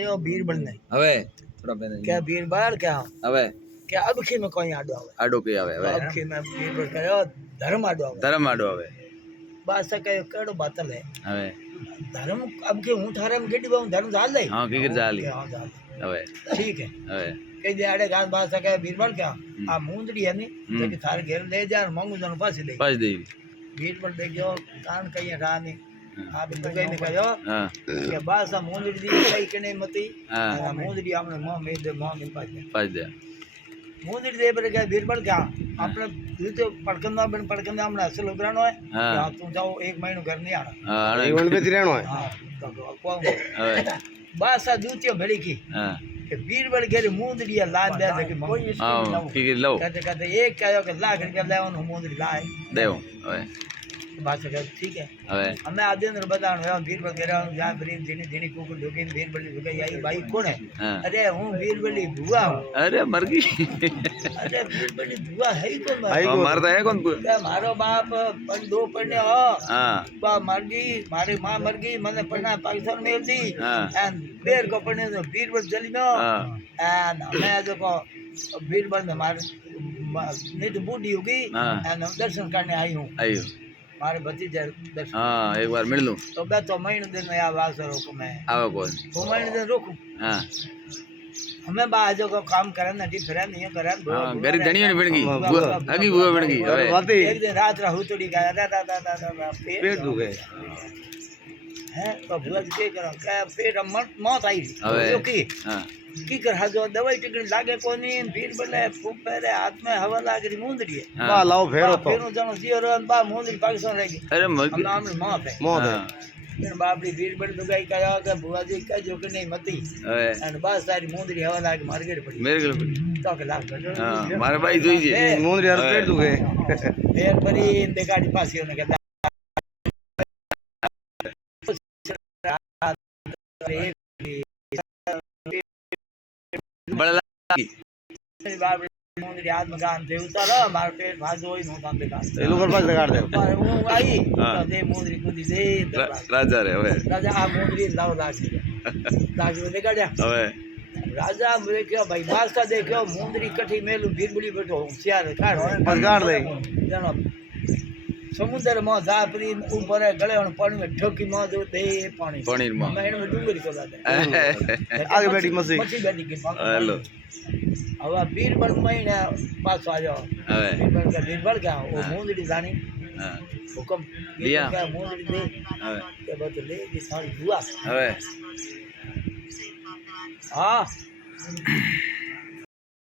कहो बीरबल ने હવે થોડા બેન क्या बीरबल क्या હવે क्या अब की में कोई आडो आवे આડો કે આવે હવે अब की में बीरबल कहो धर्म आडो आवे ધર્મ આડો આવે बासा कहो केड़ो बातल है હવે धर्म अब के हूं थारे में गेडी बाऊ धर्म जाल ले હા કીકર ચાલી हां जाल હવે ठीक है હવે कई दे आड़े गाल बासा कहो बीरबल क्या आ मुंदड़ी है नी कि थारे घर ले जा मांगू जन पास दे પાસ દેવી बीरबल दे गयो कान कई रा नी आप दुगई ने कहो હા કે બાસા મુંદડી દી કઈ કને મતી હા આ મુંદડી આપણે મોં મે દે મોં મે પાછે પાસ દે मुंदड़ी दे पर क्या बीरबल क्या આપણે તો પડકંદા બન પડકંદા હમણાં અસલ ઉઘરાનો હે હા તું જાઓ એક મહિનો ઘર નહીં આણા હા એ વન બેથી રહેણો હોય હા તો કોણ હવે બાસા દૂતિયો ભળી की હા કે बीरबल ઘરે મુંદડી લાદ દે છે કે હા કીકર લઉં कहते कहते एक कहो કે લાખ રૂપિયા લેવાનું મુંદડી લાય દેવું હવે बासा कहे ठीक है હવે हमें आदेंद्र बतानो है बीरबल कह रहा हूं जा ब्रीन जीनी जीनी कुकुर ढोकी बीरबल ढोकी आई भाई कौन है હા अरे हूं बीरबली बुआ हूं અરે મર ગઈ अरे बीरबली बुआ है ही कौन आई कौन? મારતા હે કોણ क्या मारो बाप पण दो पढ़ने हो હા बा मर गई मारी मां मर गई मैंने पढ़ना पाकिस्तान में दी હા एंड बेर को पढ़ने तो बीरबल चली नो હા एंड मैं जो को बीरबल में मार नहीं तो बूढ़ी हो गई हाँ। एंड दर्शन करने आई हूँ આવ્યું मारे भतीजे दर्शन હા એકવાર મિળ લઉં तो मैं तो महीने दिन में आ वास रोकू मैं આવે કોણ वो महीने दिन रोकू હા हमें बाजो को काम करे ना डिफरेंट नहीं करे હા ગરીબ ધણીઓની બણ ગઈ હગી બુઆ બણ ગઈ હવે વાતી एक दिन रात रहू तोड़ी गया પેટ દુખે है तो बुआ जी के करो क्या पेट मौत आई હવે की હા की कर हाजो दवाई टिकड़ी लागे कोनी भीड़ बले फूक पेरे हाथ में हवा लाग रही मुंदड़ी है હા બા લાવ ફેરો તો फेरो जनो जियो रो बा मुंदड़ी पाकिस्तान रह गई અરે મર हम ગઈ नाम मौत है મોત હા फिर बापड़ी भीड़ बड़ी दुगाई कहा कि बुआ जी का जो कि नहीं मती હવે एंड बस सारी मुंदड़ी हवा लाग मार गई पड़ी મેરે ગળ तो के लाग गयो હા મારે ભાઈ જોઈ છે મોંદરી હાર પેટ દુખે फिर परी बेगाड़ी पासी ने कहता બળલા बाप मुंदड़ी हाथ में गान थे उतारा मार पेट भाजो ही नोता पे गान એ લોકો પાસે લગાડ દે पर वो आई हाँ। तो दे मुंदड़ी कूदी दे રાજા રે હવે राजा आ मुंदड़ी लाओ लाग दे गाड़िया હવે राजा देखो भाई बास का देखो मुंदड़ी कठी मेलू बीरबली बैठो होशियार काढ़ બસ ગાડ દે जानो समुद्र में जापरी ऊपर गले और पानी में ठोकी में दो दे पानी પનીર માં मैं इनमें डूंगरी को लादे आगे बैठी मसी मसी बैठी की હેલો अब बीरबल महीने पास आ जाओ હવે बीरबल क्या वो मुंदड़ी जानी હા हुक्म लिया। क्या मुंदड़ी दे હવે के बत ले की सारी दुआ હવે हाँ